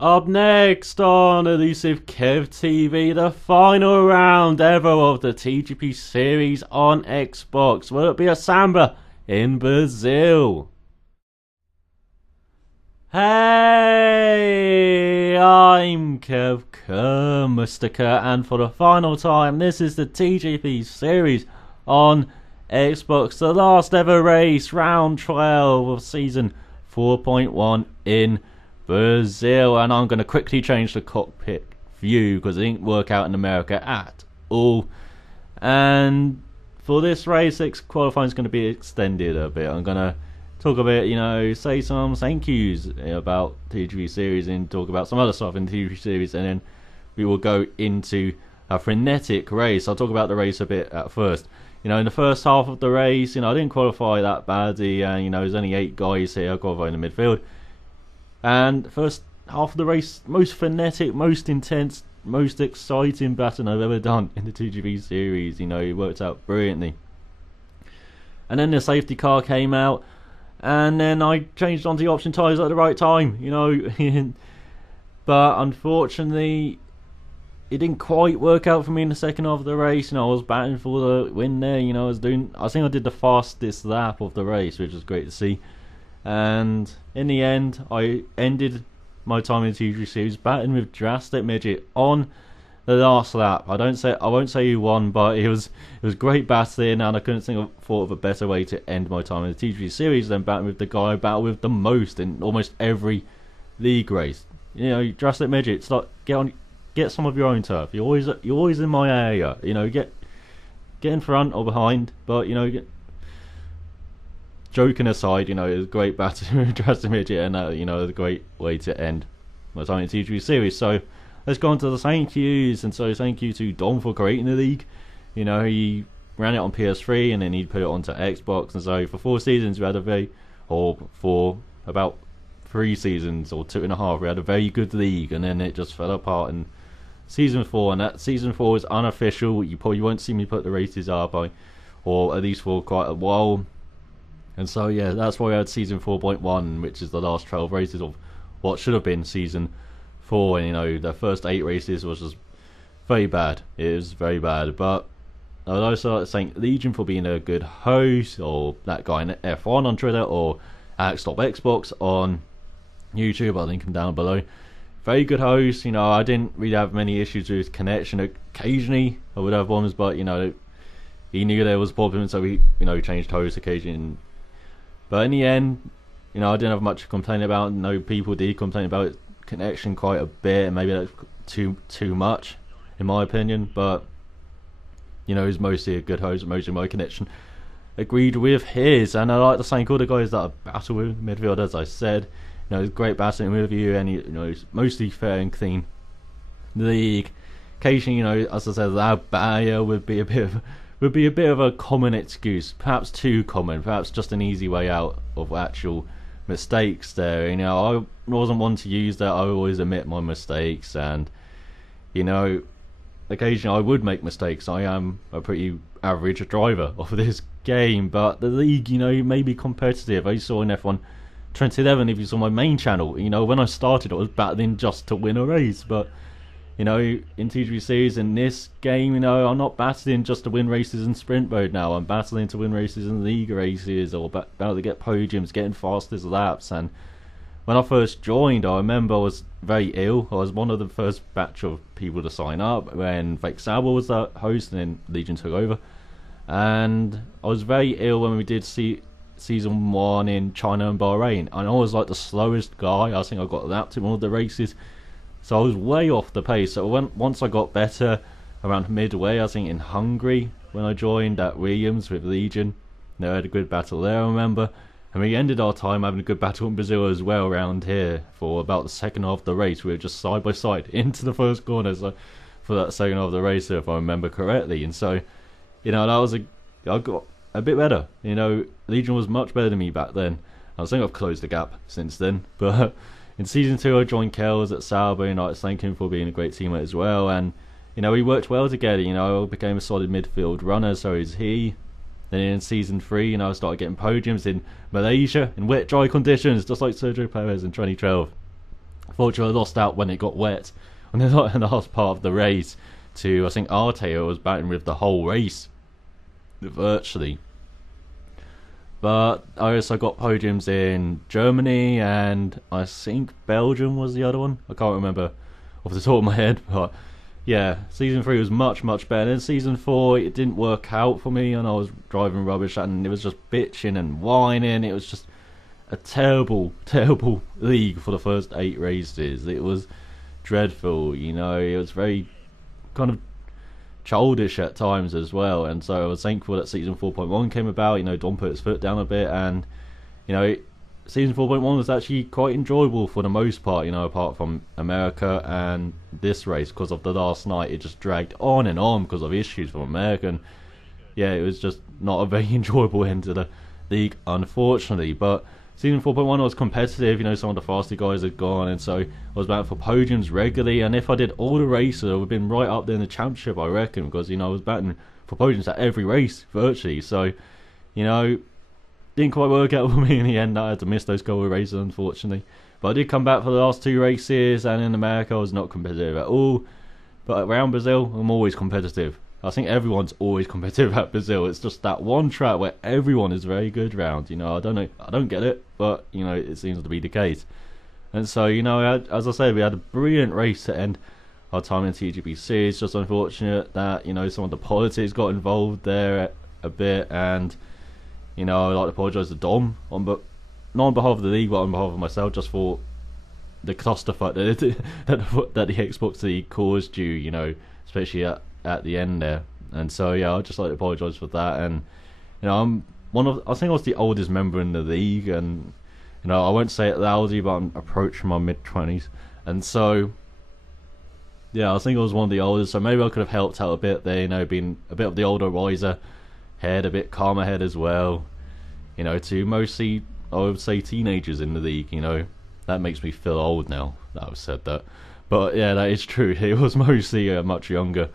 Up next on ElusiveKevTV, the final round ever of the TGP series on Xbox. Will it be a Samba in Brazil? Hey, I'm Kev Kermustica, and for the final time, this is the TGP series on Xbox, the last ever race, round 12 of season 4.1 in Brazil. And I'm going to quickly change the cockpit view because it didn't work out in America at all. And for this race, qualifying is going to be extended a bit. I'm going to talk a bit, say some thank yous about TGP series and talk about some other stuff in the TGP series, and then we will go into a frenetic race. I'll talk about the race a bit at first. In the first half of the race, I didn't qualify that badly, and there's only 8 guys here qualifying in the midfield. And first half of the race, most frenetic, most intense, most exciting battle I've ever done in the TGP series. It worked out brilliantly. And then the safety car came out, and then I changed onto the option tyres at the right time, But unfortunately, it didn't quite work out for me in the second half of the race. I was batting for the win there. I think I did the fastest lap of the race, which was great to see. And in the end, I ended my time in the TGP series batting with Drastic Midget on the last lap. I won't say who won, but it was great battling, and I couldn't thought of a better way to end my time in the TGP series than batting with the guy I battle with the most in almost every league race. Drastic Midget, it's like get some of your own turf. You're always in my area. Get in front or behind, but joking aside, it was a great battle with Drastic Midget, and it was a great way to end my time in the TGP series. So let's go on to the thank yous. And so thank you to Dom for creating the league. He ran it on PS3 and then he put it onto Xbox, and so for 4 seasons we had for about 3 seasons or 2.5 we had a very good league, and then it just fell apart in season 4, and that season 4 is unofficial. You probably won't see me put the races up, or at least for quite a while. And so yeah, that's why we had season 4.1, which is the last 12 races of what should have been season 4. And the first 8 races was just very bad. It was very bad. But I would also like to thank Legion for being a good host, or that guy in F1 on Twitter, or AxStopXbox on YouTube. I'll link him down below. Very good host. I didn't really have many issues with connection. Occasionally I would have problems, but he knew there was a problem, so we changed hosts occasionally. But in the end, I didn't have much to complain about. People did complain about connection quite a bit, and maybe that's too much in my opinion. But he's mostly a good host. Mostly my connection agreed with his, and I like to thank all the guys that I battle with midfield. As I said, it's great battling with you, and it's mostly fair and clean league. Occasionally, as I said, that barrier would be a bit of a common excuse, perhaps too common, perhaps just an easy way out of actual mistakes there. I wasn't one to use that. I always admit my mistakes, and occasionally I would make mistakes. I am a pretty average driver of this game, but the league may be competitive. I saw in F1 2011, if you saw my main channel, when I started I was battling just to win a race, but in TGP series, in this game, I'm not battling just to win races in sprint mode now. I'm battling to win races in league races, or battle to get podiums, getting fastest laps. And when I first joined, I remember I was very ill. I was one of the first batch of people to sign up when Fake Sauber was the host, and then Legion took over. And I was very ill when we did season 1 in China and Bahrain, and I was like the slowest guy. I think I got lapped in one of the races. So I was way off the pace. So once I got better around midway, I think in Hungary, when I joined at Williams with Legion, I had a good battle there, I remember. And we ended our time having a good battle in Brazil as well around here for about the second half of the race. We were just side by side into the first corner for that second half of the race, if I remember correctly. And so, I got a bit better. Legion was much better than me back then. I think I've closed the gap since then. But in season 2, I joined Kells at Sauber, and I thank him for being a great teammate as well. And we worked well together. I became a solid midfield runner, so is he. Then in season 3, I started getting podiums in Malaysia in wet, dry conditions, just like Sergio Perez in 2012. Unfortunately, I lost out when it got wet on the last part of the race to, I think, Arte, who was batting with the whole race, virtually. But I also got podiums in Germany, and I think Belgium was the other one. I can't remember off the top of my head, but yeah, season 3 was much better. Then season 4, it didn't work out for me, and I was driving rubbish, and it was just bitching and whining. It was just a terrible league for the first 8 races. It was dreadful, you know. It was very kind of childish at times as well, and so I was thankful that season 4.1 came about. You know, Dom put his foot down a bit, and you know, season 4.1 was actually quite enjoyable for the most part, you know, apart from America and this race. Because of the last night, it just dragged on and on because of issues from America, and yeah, it was just not a very enjoyable end to the league, unfortunately. But season 4.1 was competitive, you know, some of the faster guys had gone, and so I was batting for podiums regularly, and if I did all the races, I would have been right up there in the championship, I reckon, because, you know, I was batting for podiums at every race, virtually. So, you know, didn't quite work out for me in the end. I had to miss those couple of races, unfortunately. But I did come back for the last 2 races, and in America I was not competitive at all. But around Brazil, I'm always competitive. I think everyone's always competitive at Brazil. It's just that one track where everyone is very good round. You know, I don't get it, but you know, it seems to be the case. And so, you know, as I said, we had a brilliant race to end our time in TGP series. Just unfortunate that, you know, some of the politics got involved there a bit, and you know, I'd like to apologise to Dom not on behalf of the league, but on behalf of myself, just for the clusterfuck that the Xbox League caused you. You know, especially at the end there. And so yeah, I'd just like to apologise for that. And you know, I think I was the oldest member in the league, and you know, I won't say it loudly, but I'm approaching my mid-20s, and so yeah, I think I was one of the oldest, so maybe I could have helped out a bit there, you know, being a bit of the older, wiser head, a bit calmer head as well, you know, to mostly, I would say, teenagers in the league. You know, that makes me feel old now that I've said that, but yeah, that is true. It was mostly much younger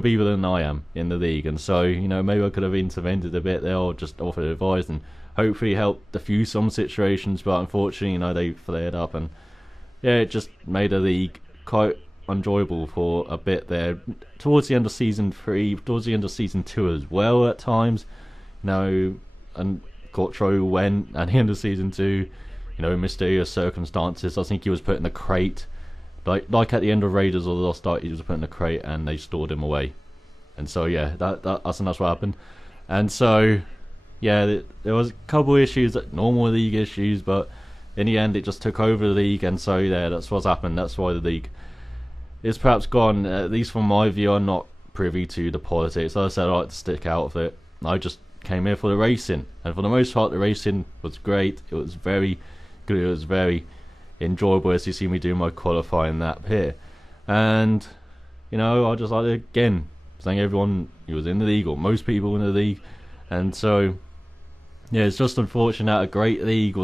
people than I am in the league, and so, you know, maybe I could have intervened a bit there, or just offered advice and hopefully helped diffuse some situations. But unfortunately, you know, they flared up, and yeah, it just made the league quite enjoyable for a bit there towards the end of season 3, towards the end of season 2 as well at times, you know. And Quattro went at the end of season 2, you know, in mysterious circumstances. I think he was put in a crate, like at the end of Raiders of the Lost Ark, he was put in a crate and they stored him away. And so yeah, that's what happened. And so yeah, there was a couple of issues, normal league issues, but in the end it just took over the league. And so yeah, that's what's happened. That's why the league is perhaps gone. At least from my view, I'm not privy to the politics. As I said, I like to stick out of it. I just came here for the racing, and for the most part the racing was great. It was very good, it was very enjoyable, as you see me do my qualifying lap here. And you know, I just like to again thank everyone who was in the league, or most people in the league. And so yeah, it's just unfortunate that a great league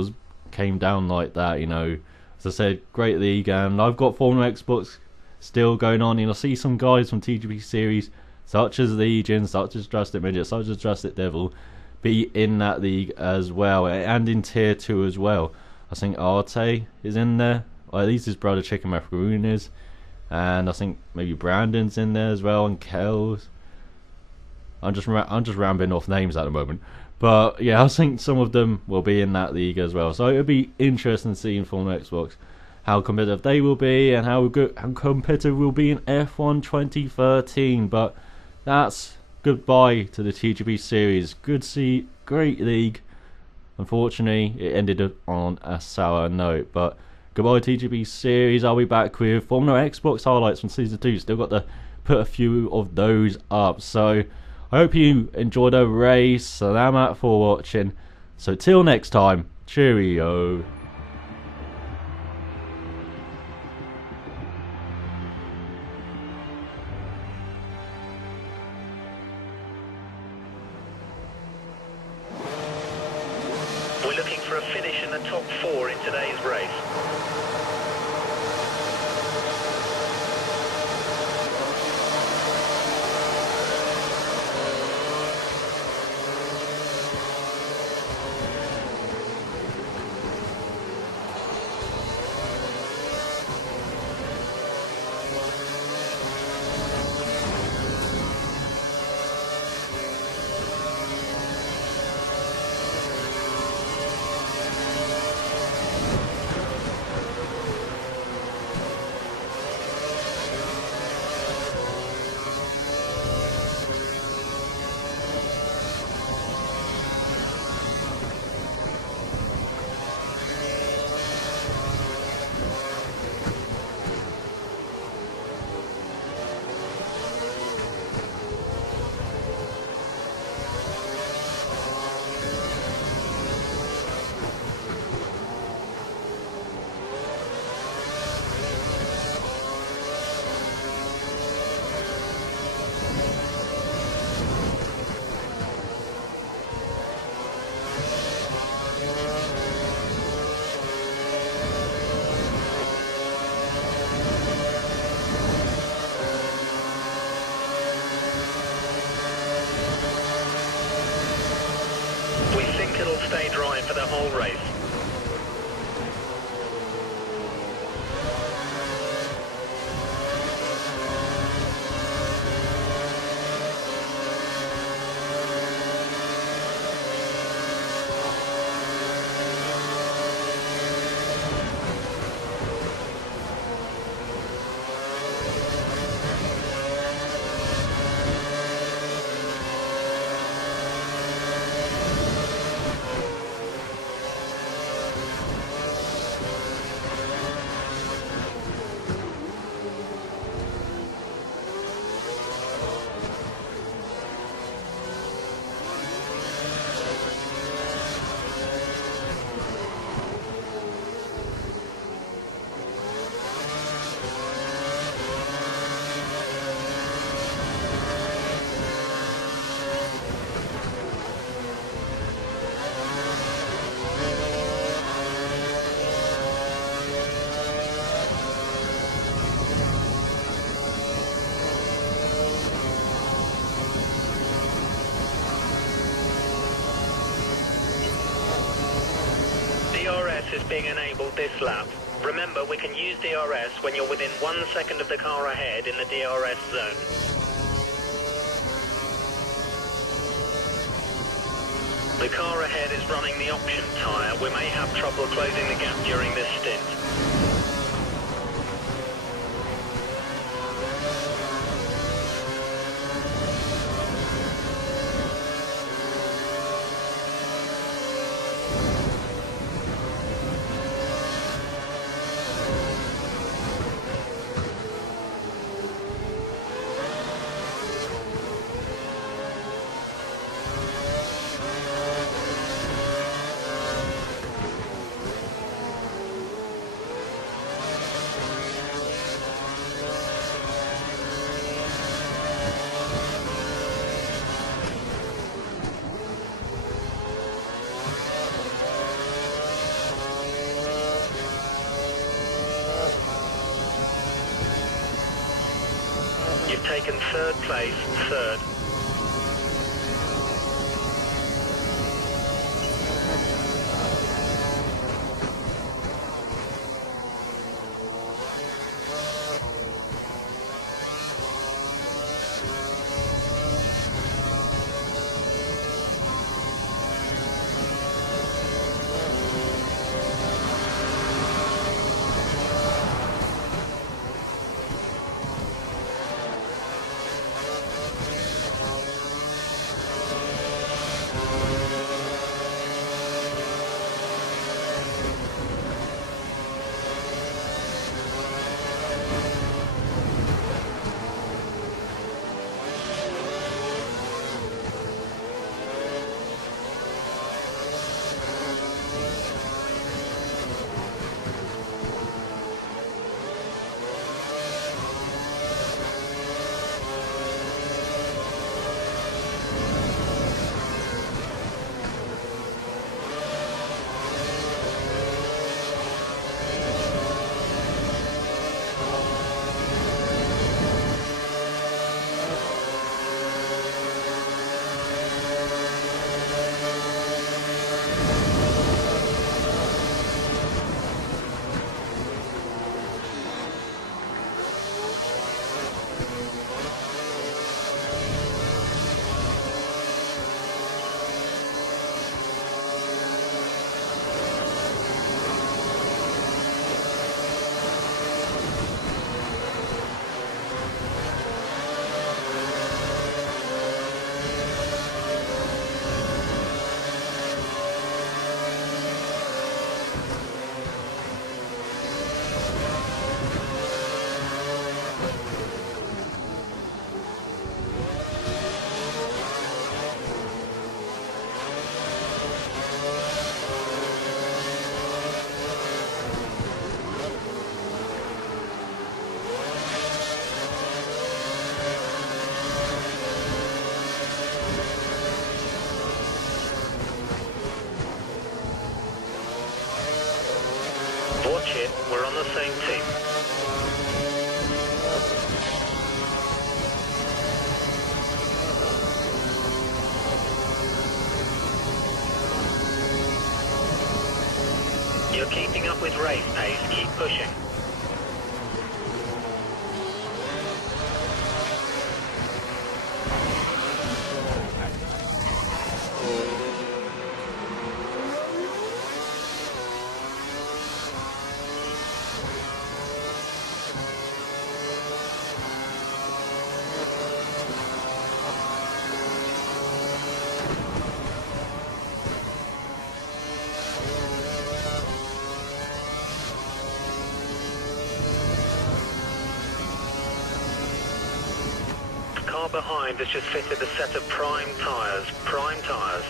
came down like that. You know, as I said, great league, and I've got Formula Xbox still going on. You know, I see some guys from TGP series such as Legion, such as Drastic Midget, such as Drastic Devil be in that league as well, and in tier 2 as well. I think Arte is in there, or at least his brother Chicken Macaroon is, and I think maybe Brandon's in there as well, and Kells. I'm just rambling off names at the moment, but yeah, I think some of them will be in that league as well. So it'll be interesting to see in Formula Xbox how competitive they will be, and how competitive we'll be in F1 2013. But that's goodbye to the TGP series. Great league. Unfortunately, it ended on a sour note. But goodbye TGP series. I'll be back with Formula Xbox highlights from season 2. Still got to put a few of those up. So I hope you enjoyed the race. Salamat for watching. So till next time, cheerio. We're looking for a finish in the top 4 in today's race. is being enabled this lap. Remember, we can use DRS when you're within 1 second of the car ahead in the DRS zone. The car ahead is running the option tyre. We may have trouble closing the gap during this stint. You've taken third place, third. Watch it, we're on the same team. You're keeping up with race pace, keep pushing. Car behind has just fitted a set of prime tyres. Prime tyres.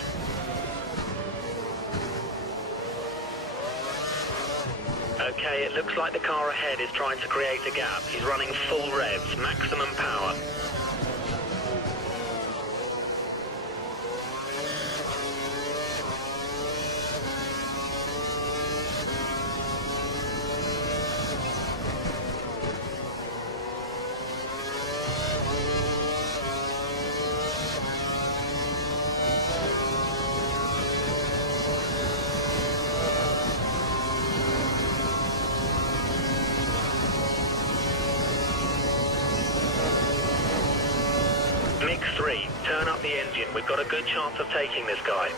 Okay, it looks like the car ahead is trying to create a gap. He's running full revs, maximum power. Mix 3, turn up the engine. We've got a good chance of taking this guy.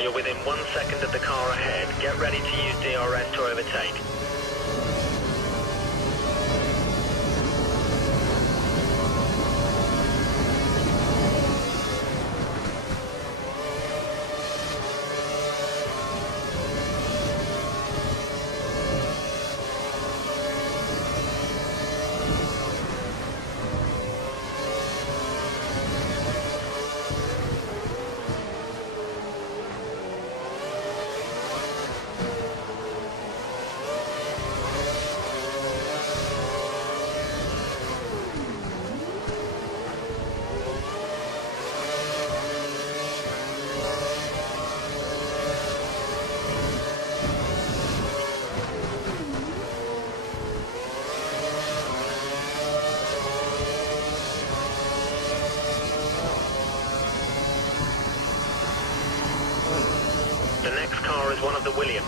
You're within 1 second of the car ahead. Get ready to use DRS to overtake. The next car is one of the Williams.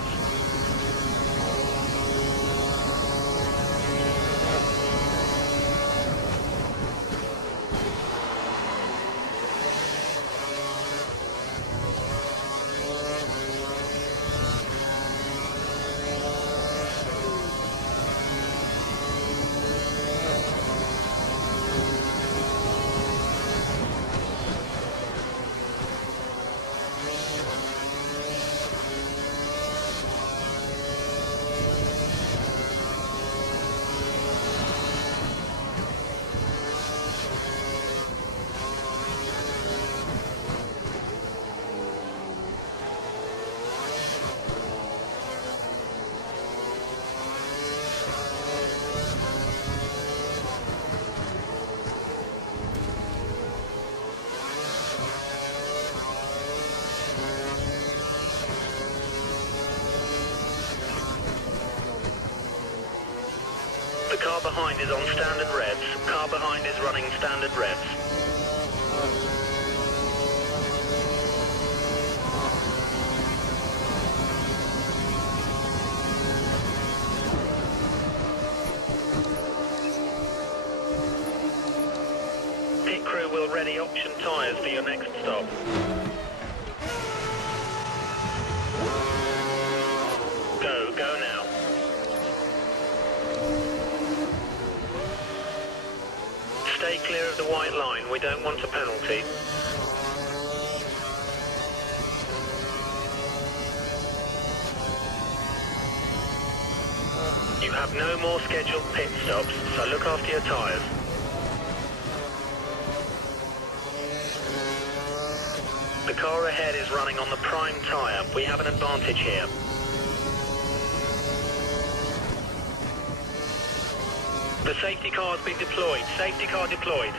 The car behind is on standard revs. Car behind is running standard revs. Pit crew will ready option tyres for your next stop. Go now. Stay clear of the white line, we don't want a penalty. You have no more scheduled pit stops, so look after your tyres. The car ahead is running on the prime tyre. We have an advantage here. The safety car has been deployed. Safety car deployed.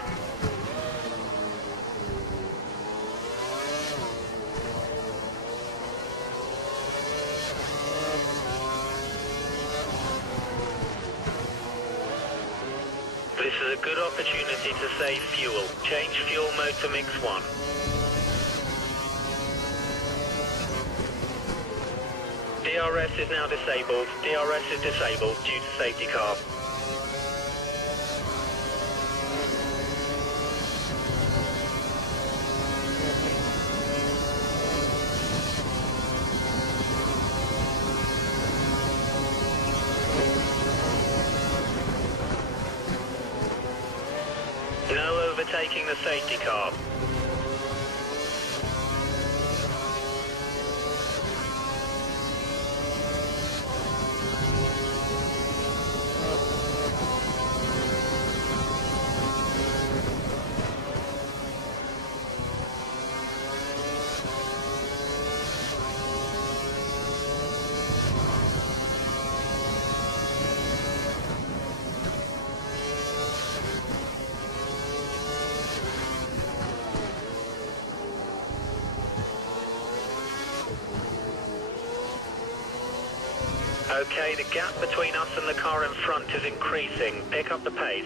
This is a good opportunity to save fuel. Change fuel mode to mix 1. DRS is now disabled. DRS is disabled due to safety car. overtaking the safety car. Okay, the gap between us and the car in front is increasing. Pick up the pace.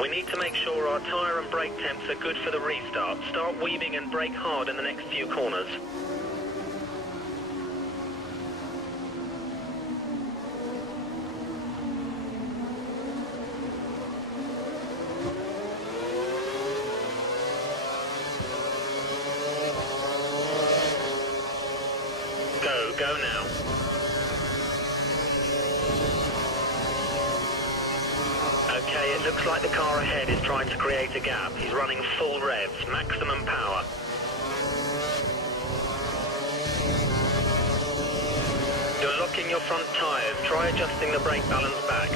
We need to make sure our tyre and brake temps are good for the restart. Start weaving and brake hard in the next few corners. Go now. Okay, it looks like the car ahead is trying to create a gap. He's running full revs, maximum power. You're locking your front tyres. Try adjusting the brake balance back.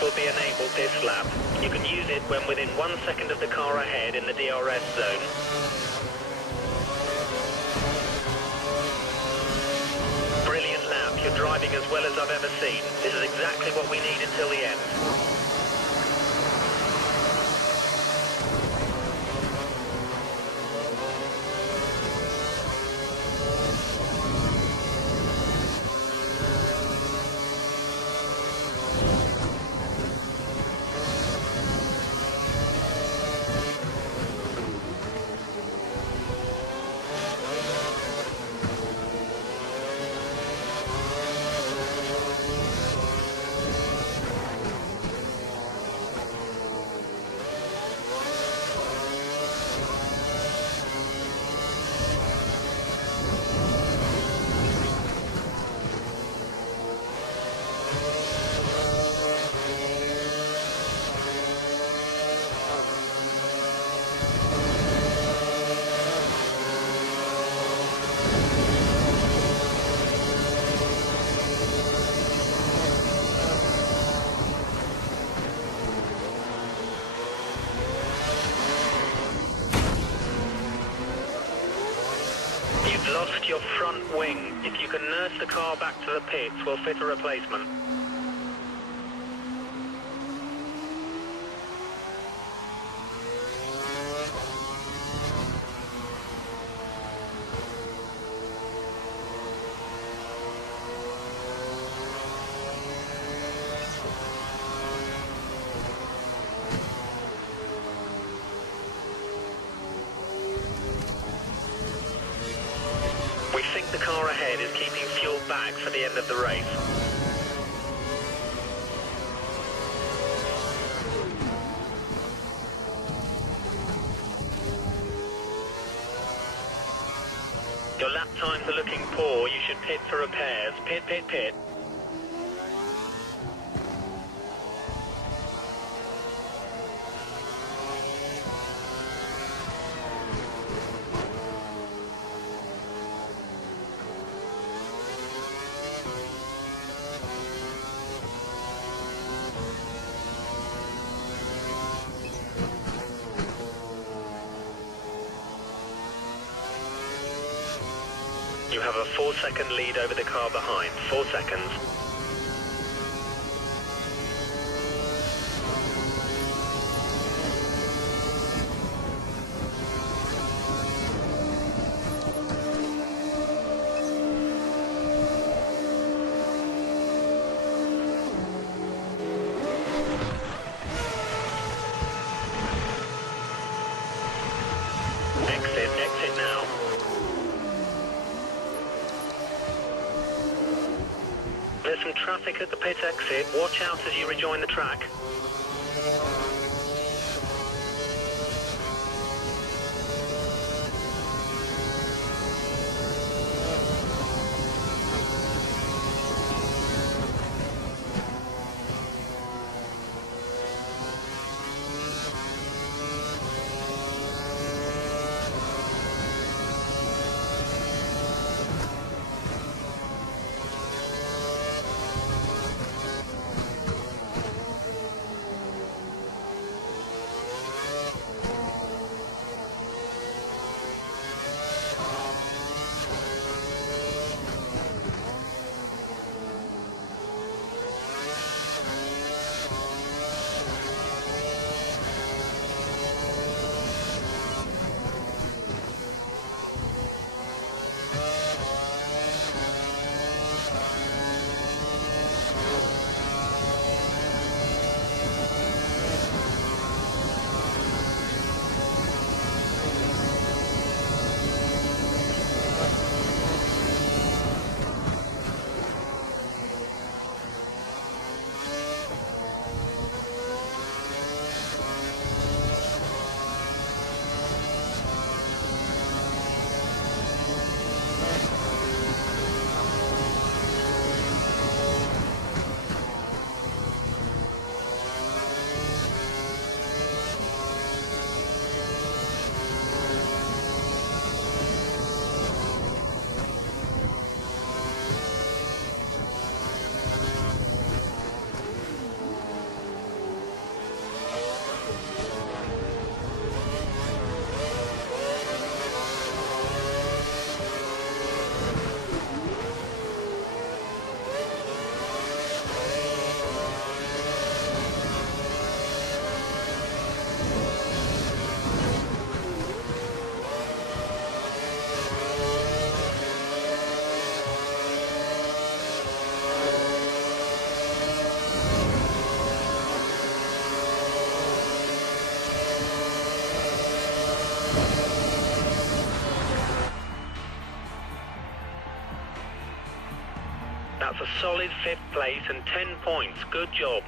will be enabled this lap. You can use it when within 1 second of the car ahead in the DRS zone. Brilliant lap. You're driving as well as I've ever seen. This is exactly what we need until the end. You've lost your front wing. If you can nurse the car back to the pits, we'll fit a replacement. We think the car ahead is keeping fuel back for the end of the race. Your lap times are looking poor. You should pit for repairs. Pit, pit, pit. You have a 4-second lead over the car behind. 4 seconds. Exit now. There's some traffic at the pit exit. Watch out as you rejoin the track. a solid 5th place and 10 points. Good job.